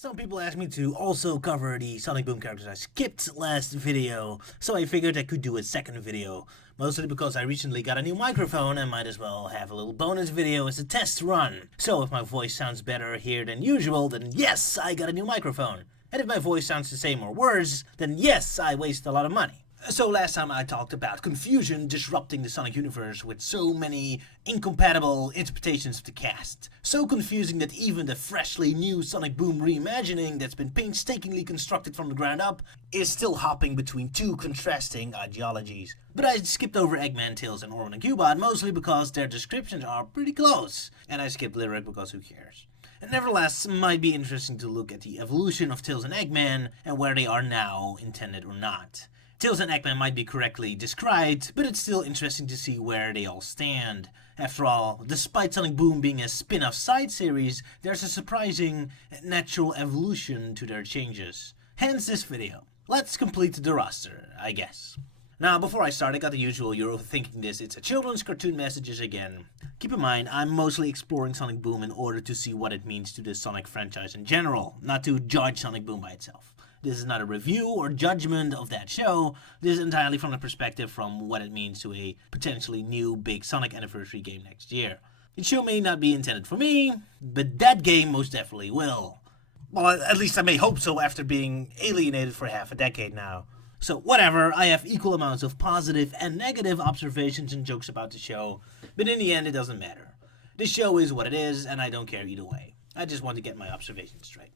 Some people asked me to also cover the Sonic Boom characters I skipped last video, so I figured I could do a second video. Mostly because I recently got a new microphone and might as well have a little bonus video as a test run. So if my voice sounds better here than usual, then yes, I got a new microphone. And if my voice sounds the same or worse, then yes, I waste a lot of money. So last time I talked about confusion disrupting the Sonic universe with so many incompatible interpretations of the cast. So confusing that even the freshly new Sonic Boom reimagining that's been painstakingly constructed from the ground up is still hopping between two contrasting ideologies. But I skipped over Eggman, Tails, and Orbot and Cubot mostly because their descriptions are pretty close. And I skipped Lyric because who cares? And nevertheless, it might be interesting to look at the evolution of Tails and Eggman and where they are now, intended or not. Tails and Eggman might be correctly described, but it's still interesting to see where they all stand. After all, despite Sonic Boom being a spin-off side series, there's a surprising natural evolution to their changes. Hence this video. Let's complete the roster, I guess. Now, before I start, I got the usual "you're overthinking this, it's a children's cartoon" messages again. Keep in mind, I'm mostly exploring Sonic Boom in order to see what it means to the Sonic franchise in general, not to judge Sonic Boom by itself. This is not a review or judgment of that show. This is entirely from the perspective from what it means to a potentially new big Sonic anniversary game next year. The show may not be intended for me, but that game most definitely will. Well, at least I may hope so after being alienated for half a decade now. So whatever, I have equal amounts of positive and negative observations and jokes about the show, but in the end it doesn't matter. The show is what it is, and I don't care either way. I just want to get my observations straight.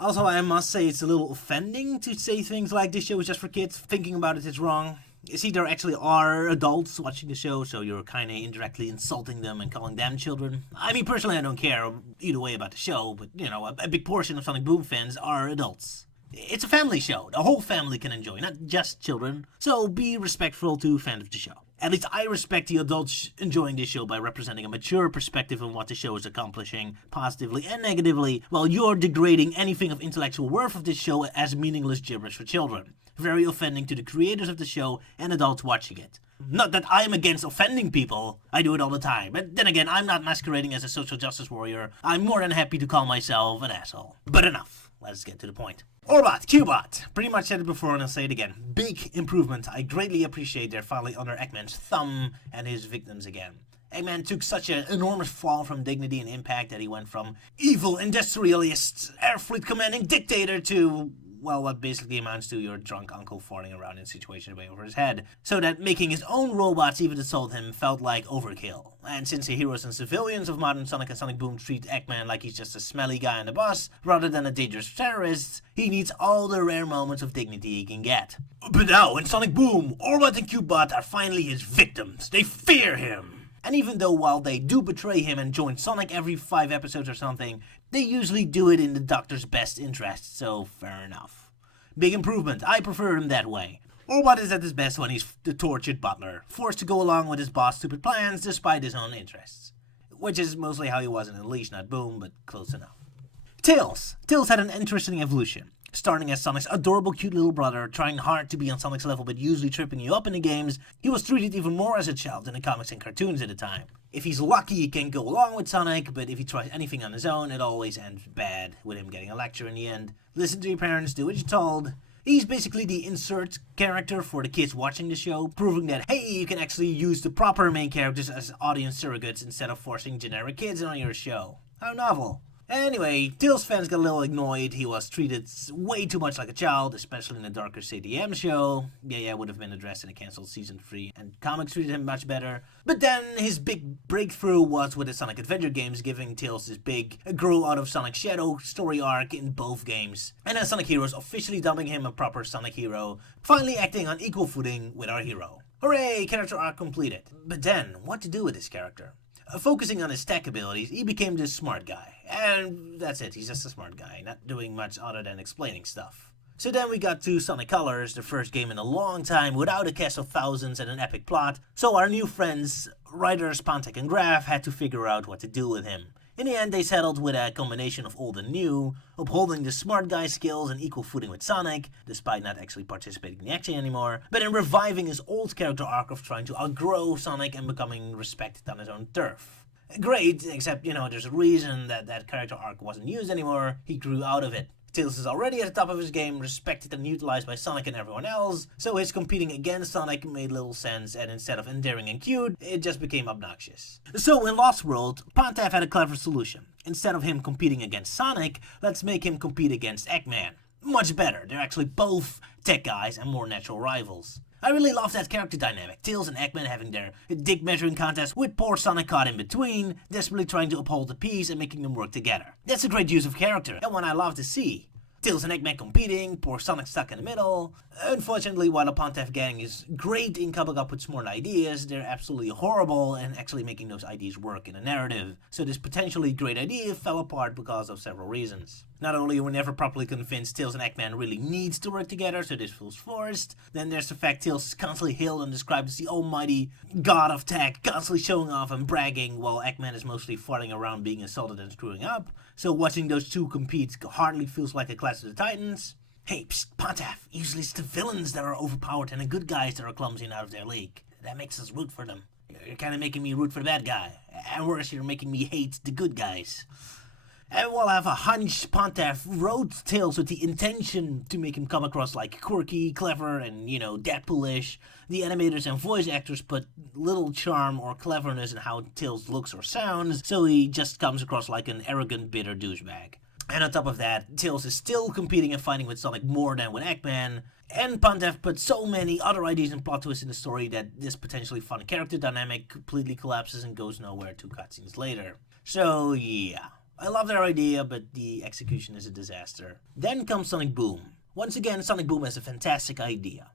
Also, I must say it's a little offending to say things like this show is just for kids. Thinking about it is wrong. You see, there actually are adults watching the show, so you're kind of indirectly insulting them and calling them children. I mean, personally, I don't care either way about the show, but, you know, a big portion of Sonic Boom fans are adults. It's a family show. The whole family can enjoy, not just children. So be respectful to fans of the show. At least I respect the adults enjoying this show by representing a mature perspective on what the show is accomplishing, positively and negatively, while you're degrading anything of intellectual worth of this show as meaningless gibberish for children. Very offending to the creators of the show and adults watching it. Not that I'm against offending people, I do it all the time, but then again, I'm not masquerading as a social justice warrior. I'm more than happy to call myself an asshole. But enough, let's get to the point. Orbot, Cubot. Pretty much said it before and I'll say it again. Big improvement. I greatly appreciate they're finally under Eggman's thumb and his victims again. Eggman took such an enormous fall from dignity and impact that he went from evil industrialist, air fleet commanding dictator to, well, what basically amounts to your drunk uncle farting around in situations way over his head. So that making his own robots even assault him felt like overkill. And since the heroes and civilians of modern Sonic and Sonic Boom treat Eggman like he's just a smelly guy on the bus, rather than a dangerous terrorist, he needs all the rare moments of dignity he can get. But now, in Sonic Boom, Orbot and Cubot are finally his victims. They fear him. And even though while they do betray him and join Sonic every 5 episodes or something, they usually do it in the Doctor's best interest, so fair enough. Big improvement, I prefer him that way. Orbot is at his best when he's the tortured butler, forced to go along with his boss' stupid plans despite his own interests. Which is mostly how he was in Unleashed, not Boom, but close enough. Tails. Tails had an interesting evolution. Starting as Sonic's adorable cute little brother, trying hard to be on Sonic's level but usually tripping you up in the games, he was treated even more as a child in the comics and cartoons at the time. If he's lucky, he can go along with Sonic, but if he tries anything on his own, it always ends bad, with him getting a lecture in the end. Listen to your parents, do what you're told. He's basically the insert character for the kids watching the show, proving that, hey, you can actually use the proper main characters as audience surrogates instead of forcing generic kids on your show. How novel. Anyway, Tails fans got a little annoyed. He was treated way too much like a child, especially in the darker CDM show. Yeah, would have been addressed in a cancelled season 3, and comics treated him much better. But then his big breakthrough was with the Sonic Adventure games, giving Tails this big grow out of Sonic Shadow story arc in both games. And then Sonic Heroes officially dubbing him a proper Sonic hero, finally acting on equal footing with our hero. Hooray, character arc completed. But then, what to do with this character? Focusing on his tech abilities, he became this smart guy. And that's it, he's just a smart guy, not doing much other than explaining stuff. So then we got to Sonic Colors, the first game in a long time without a cast of thousands and an epic plot, so our new friends, writers Pontek and Graf, had to figure out what to do with him. In the end, they settled with a combination of old and new, upholding the smart guy skills and equal footing with Sonic, despite not actually participating in the action anymore, but in reviving his old character arc of trying to outgrow Sonic and becoming respected on his own turf. Great, except, there's a reason that that character arc wasn't used anymore. He grew out of it. Tails is already at the top of his game, respected and utilized by Sonic and everyone else, so his competing against Sonic made little sense, and instead of endearing and cute, it just became obnoxious. So in Lost World, Pontaff had a clever solution. Instead of him competing against Sonic, let's make him compete against Eggman. Much better, they're actually both tech guys and more natural rivals. I really love that character dynamic, Tails and Eggman having their dick measuring contest with poor Sonic caught in between, desperately trying to uphold the peace and making them work together. That's a great use of character, and one I love to see. Tails and Eggman competing, poor Sonic stuck in the middle. Unfortunately, while the Pontaff gang is great in coming up with smart ideas, they're absolutely horrible in actually making those ideas work in a narrative. So this potentially great idea fell apart because of several reasons. Not only were we never properly convinced Tails and Eggman really needs to work together, so this feels forced. Then there's the fact Tails is constantly hailed and described as the almighty god of tech, constantly showing off and bragging, while Eggman is mostly farting around being insulted and screwing up. So watching those two compete hardly feels like a Clash of the Titans. Hey, psst, Pontaff, usually it's the villains that are overpowered and the good guys that are clumsy and out of their league. That makes us root for them. You're kind of making me root for the bad guy. And worse, you're making me hate the good guys. And while I have a hunch Pontaff wrote Tails with the intention to make him come across like quirky, clever, and, Deadpool-ish, the animators and voice actors put little charm or cleverness in how Tails looks or sounds, so he just comes across like an arrogant, bitter douchebag. And on top of that, Tails is still competing and fighting with Sonic more than with Eggman, and Pontaff put so many other ideas and plot twists in the story that this potentially fun character dynamic completely collapses and goes nowhere 2 cutscenes later. So yeah. I love their idea, but the execution is a disaster. Then comes Sonic Boom. Once again, Sonic Boom has a fantastic idea.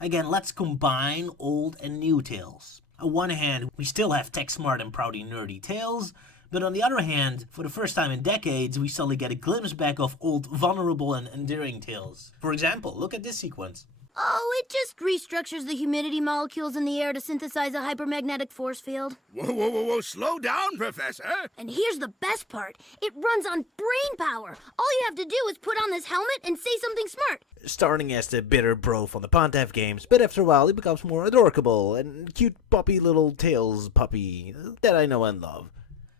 Again, let's combine old and new Tails. On one hand, we still have tech-smart and proudy nerdy Tails, but on the other hand, for the first time in decades, we suddenly get a glimpse back of old, vulnerable and endearing Tails. For example, look at this sequence. Oh, it just restructures the humidity molecules in the air to synthesize a hypermagnetic force field. Whoa, slow down, Professor! And here's the best part. It runs on brain power. All you have to do is put on this helmet and say something smart. Starting as the bitter bro from the Pontaff games, but after a while he becomes more adorable and cute puppy little Tails puppy that I know and love.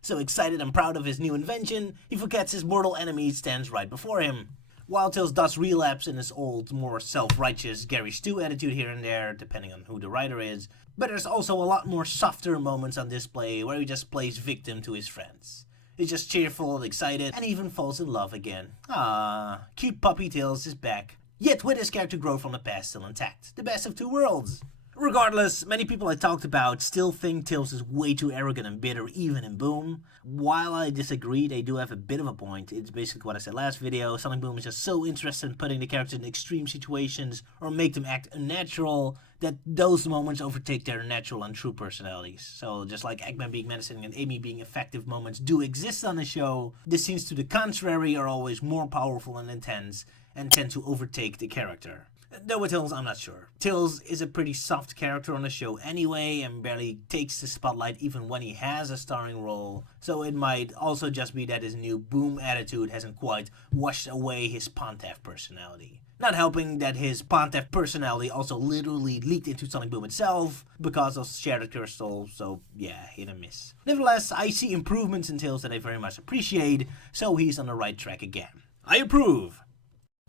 So excited and proud of his new invention, he forgets his mortal enemy stands right before him. While Tails does relapse in his old, more self-righteous Gary Stu attitude here and there, depending on who the writer is, but there's also a lot more softer moments on display where he just plays victim to his friends. He's just cheerful and excited, and even falls in love again. Ah, cute puppy Tails is back. Yet with his character growth from the past still intact. The best of 2 worlds. Regardless, many people I talked about still think Tails is way too arrogant and bitter even in Boom. While I disagree, they do have a bit of a point. It's basically what I said last video. Sonic Boom is just so interested in putting the characters in extreme situations or make them act unnatural that those moments overtake their natural and true personalities. So just like Eggman being menacing and Amy being effective moments do exist on the show, the scenes to the contrary are always more powerful and intense and tend to overtake the character. Though with Tails, I'm not sure. Tails is a pretty soft character on the show anyway, and barely takes the spotlight even when he has a starring role, so it might also just be that his new Boom attitude hasn't quite washed away his Pontaff personality. Not helping that his Pontaff personality also literally leaked into Sonic Boom itself, because of Shattered Crystal, so yeah, hit and miss. Nevertheless, I see improvements in Tails that I very much appreciate, so he's on the right track again. I approve!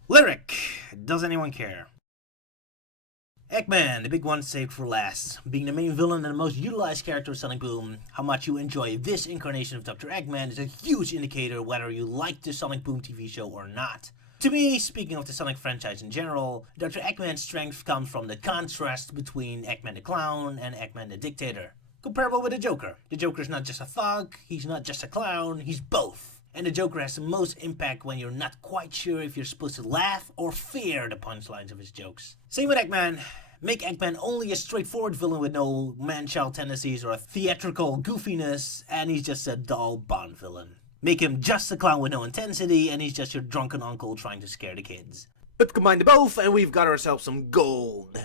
Lyric! Does anyone care? Eggman, the big one saved for last. Being the main villain and the most utilized character of Sonic Boom, how much you enjoy this incarnation of Dr. Eggman is a huge indicator whether you like the Sonic Boom TV show or not. To me, speaking of the Sonic franchise in general, Dr. Eggman's strength comes from the contrast between Eggman the Clown and Eggman the Dictator. Comparable with the Joker. The Joker is not just a thug, he's not just a clown, he's both. And the Joker has the most impact when you're not quite sure if you're supposed to laugh or fear the punchlines of his jokes. Same with Eggman. Make Eggman only a straightforward villain with no man-child tendencies or a theatrical goofiness, and he's just a dull Bond villain. Make him just a clown with no intensity, and he's just your drunken uncle trying to scare the kids. But combine the both, and we've got ourselves some gold.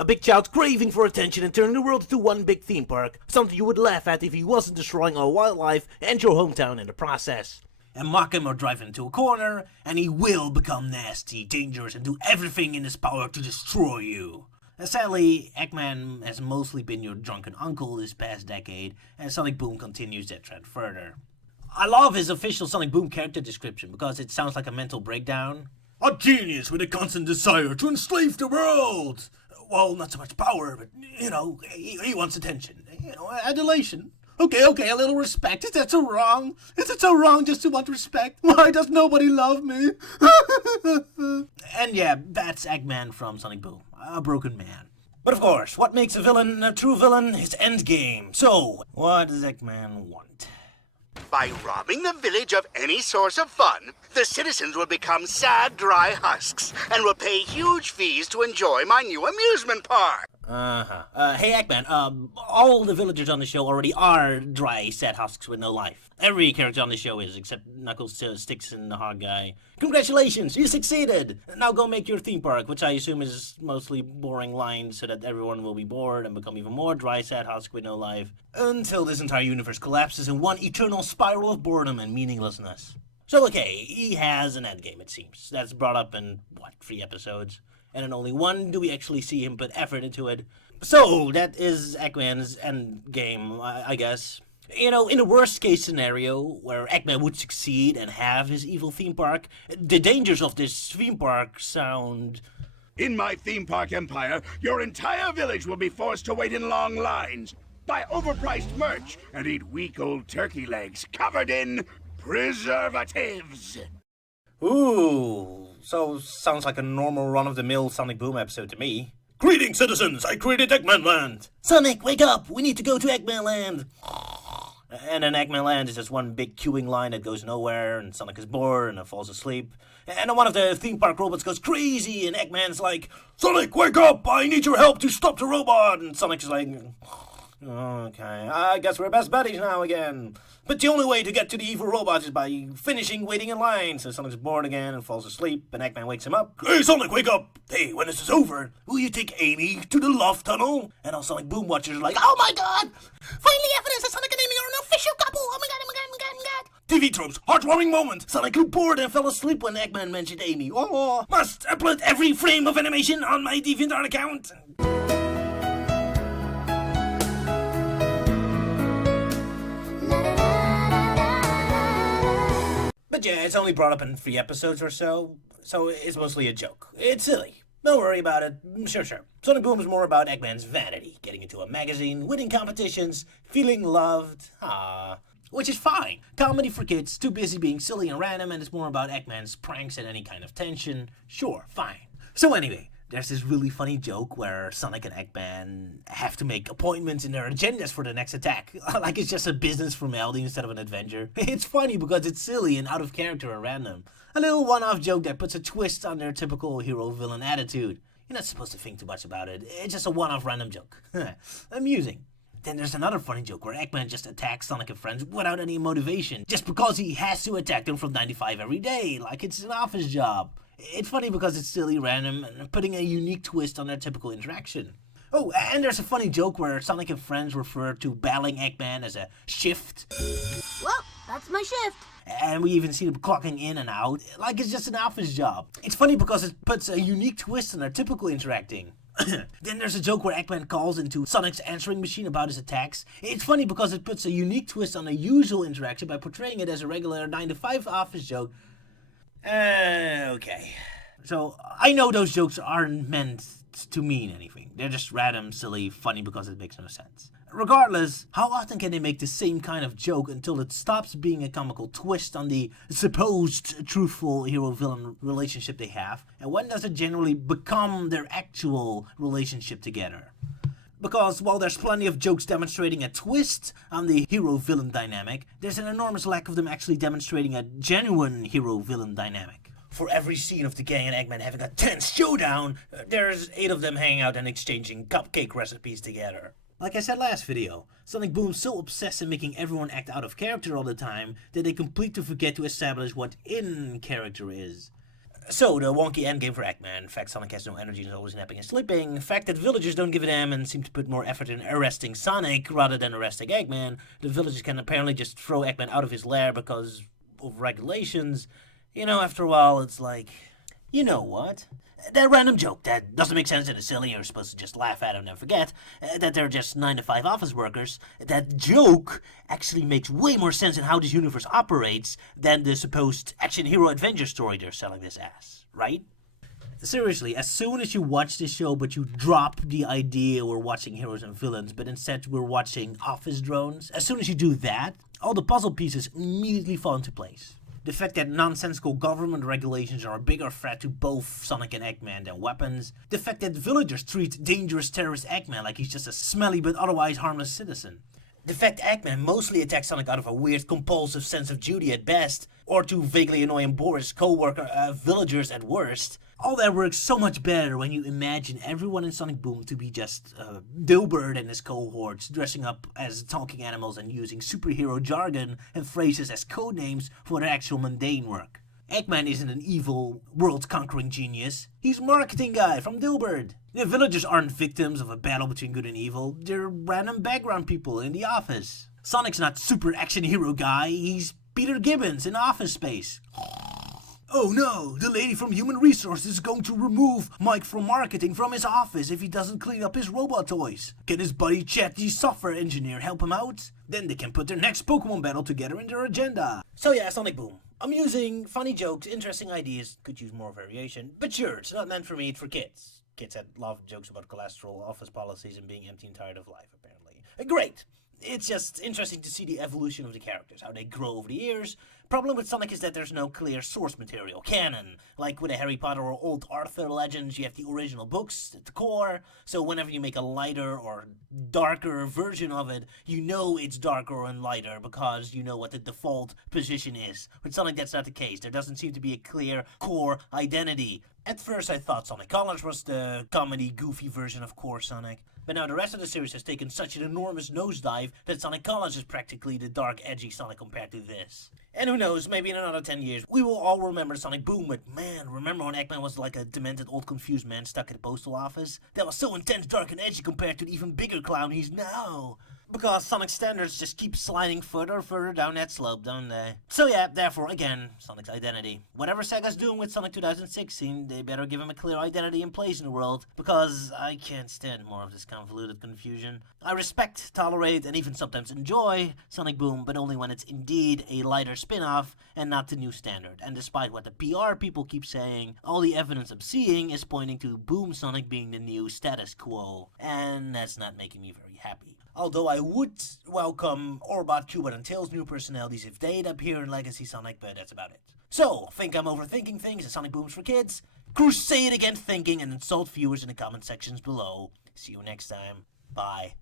A big child's craving for attention and turning the world into one big theme park. Something you would laugh at if he wasn't destroying all wildlife and your hometown in the process. And mock him or drive him into a corner, and he will become nasty, dangerous, and do everything in his power to destroy you. Sadly, Eggman has mostly been your drunken uncle this past decade, and Sonic Boom continues that trend further. I love his official Sonic Boom character description because it sounds like a mental breakdown. A genius with a constant desire to enslave the world! Well, not so much power, but, he wants attention. Adulation. Okay, a little respect. Is that so wrong? Is it so wrong just to want respect? Why does nobody love me? And yeah, that's Eggman from Sonic Boom. A broken man. But of course, what makes a villain a true villain is endgame. So, what does Eggman want? By robbing the village of any source of fun, the citizens will become sad, dry husks and will pay huge fees to enjoy my new amusement park. Hey Eggman, all the villagers on the show already are dry, sad husks with no life. Every character on the show is, except Knuckles, Sticks, and the Hog Guy. Congratulations, you succeeded! Now go make your theme park, which I assume is mostly boring lines so that everyone will be bored and become even more dry, sad husk with no life, until this entire universe collapses in one eternal spiral of boredom and meaninglessness. So okay, he has an endgame, it seems. That's brought up in, 3 episodes? And in only one do we actually see him put effort into it. So, that is Eggman's endgame, I guess. In the worst case scenario, where Eggman would succeed and have his evil theme park, the dangers of this theme park sound... In my theme park empire, your entire village will be forced to wait in long lines, buy overpriced merch, and eat weak old turkey legs covered in preservatives. Ooh, so sounds like a normal run-of-the-mill Sonic Boom episode to me. Greetings, citizens! I created Eggman Land! Sonic, wake up! We need to go to Eggman Land! And then Eggman Land is just one big queuing line that goes nowhere, and Sonic is bored and falls asleep. And then one of the theme park robots goes crazy, and Eggman's like, Sonic, wake up! I need your help to stop the robot! And Sonic's just like, okay, I guess we're best buddies now again. But the only way to get to the evil robot is by finishing waiting in line. So Sonic's bored again and falls asleep, and Eggman wakes him up. Hey, Sonic, wake up! Hey, when this is over, will you take Amy to the love tunnel? And all Sonic Boom watchers are like, oh my god! Finally evidence that Sonic and Amy are an official couple! Oh my god, oh my god, oh my god, oh my god! TV tropes, heartwarming moment! Sonic grew bored and fell asleep when Eggman mentioned Amy. Oh, must upload every frame of animation on my DeviantArt account! But yeah, it's only brought up in 3 episodes or so it's mostly a joke. It's silly. Don't worry about it. Sure. Sonic Boom is more about Eggman's vanity, getting into a magazine, winning competitions, feeling loved. Which is fine. Comedy for kids, too busy being silly and random, and it's more about Eggman's pranks and any kind of tension. Sure, fine. So anyway, there's this really funny joke where Sonic and Eggman have to make appointments in their agendas for the next attack. Like it's just a business formality instead of an adventure. It's funny because it's silly and out of character and random. A little one-off joke that puts a twist on their typical hero-villain attitude. You're not supposed to think too much about it. It's just a one-off random joke. Amusing. Then there's another funny joke where Eggman just attacks Sonic and friends without any motivation, just because he has to attack them from 9 to 5 every day, like it's an office job. It's funny because it's silly, random, and putting a unique twist on their typical interaction. Oh, and there's a funny joke where Sonic and friends refer to battling Eggman as a shift. Well, that's my shift. And we even see them clocking in and out, like it's just an office job. It's funny because it puts a unique twist on their typical interacting. Then there's a joke where Eggman calls into Sonic's answering machine about his attacks. It's funny because it puts a unique twist on a usual interaction by portraying it as a regular 9 to 5 office joke. Okay. So, I know those jokes aren't meant to mean anything. They're just random, silly, funny because it makes no sense. Regardless, how often can they make the same kind of joke until it stops being a comical twist on the supposed truthful hero-villain relationship they have? And when does it generally become their actual relationship together? Because while there's plenty of jokes demonstrating a twist on the hero-villain dynamic, there's an enormous lack of them actually demonstrating a genuine hero-villain dynamic. For every scene of the gang and Eggman having a tense showdown, there's 8 of them hanging out and exchanging cupcake recipes together. Like I said last video, Sonic Boom's so obsessed in making everyone act out of character all the time that they completely forget to establish what in character is. So, the wonky endgame for Eggman, the fact Sonic has no energy and is always napping and sleeping, the fact that villagers don't give a damn and seem to put more effort in arresting Sonic rather than arresting Eggman, the villagers can apparently just throw Eggman out of his lair because of regulations. After a while, it's like, You know what? That random joke that doesn't make sense and is silly, you're supposed to just laugh at and forget that they're just 9 to 5 office workers. That joke actually makes way more sense in how this universe operates than the supposed action hero adventure story they're selling this as, right? Seriously, as soon as you watch this show but you drop the idea we're watching heroes and villains, but instead we're watching office drones, as soon as you do that, all the puzzle pieces immediately fall into place. The fact that nonsensical government regulations are a bigger threat to both Sonic and Eggman than weapons. The fact that villagers treat dangerous terrorist Eggman like he's just a smelly but otherwise harmless citizen. The fact Eggman mostly attacks Sonic out of a weird compulsive sense of duty at best, or to vaguely annoy and bore his co-worker villagers at worst. All that works so much better when you imagine everyone in Sonic Boom to be just Dilbert and his cohorts dressing up as talking animals and using superhero jargon and phrases as codenames for their actual mundane work. Eggman isn't an evil, world-conquering genius. He's a marketing guy from Dilbert. The villagers aren't victims of a battle between good and evil. They're random background people in the office. Sonic's not super action hero guy. He's Peter Gibbons in Office Space. Oh no, the lady from Human Resources is going to remove Mike from marketing from his office if he doesn't clean up his robot toys. Can his buddy Chet, the software engineer, help him out? Then they can put their next Pokemon battle together in their agenda. So yeah, Sonic Boom. Amusing, funny jokes, interesting ideas, could use more variation. But sure, it's not meant for me, it's for kids. Kids had a lot of jokes about cholesterol, office policies, and being empty and tired of life, apparently. Great! It's just interesting to see the evolution of the characters, how they grow over the years. Problem with Sonic is that there's no clear source material, canon. Like with a Harry Potter or old Arthur legends, you have the original books at the core, so whenever you make a lighter or darker version of it, you know it's darker and lighter because you know what the default position is. With Sonic, that's not the case. There doesn't seem to be a clear core identity. At first I thought Sonic Colors was the comedy, goofy version of Core Sonic. But now the rest of the series has taken such an enormous nosedive that Sonic Colors is practically the dark, edgy Sonic compared to this. And who knows, maybe in another 10 years, we will all remember Sonic Boom, but man, remember when Eggman was like a demented old confused man stuck at the postal office? That was so intense, dark, and edgy compared to the even bigger clown he's now. Because Sonic's standards just keep sliding further and further down that slope, don't they? So yeah, therefore, again, Sonic's identity. Whatever Sega's doing with Sonic 2016, they better give him a clear identity and place in the world, because I can't stand more of this convoluted confusion. I respect, tolerate, and even sometimes enjoy Sonic Boom, but only when it's indeed a lighter spin-off and not the new standard. And despite what the PR people keep saying, all the evidence I'm seeing is pointing to Boom Sonic being the new status quo, and that's not making me very happy. Although I would welcome Orbot, Cubot, and Tails' new personalities if they'd appear in Legacy Sonic, but that's about it. So, think I'm overthinking things and Sonic Boom's for kids? Crusade against thinking and insult viewers in the comment sections below. See you next time. Bye.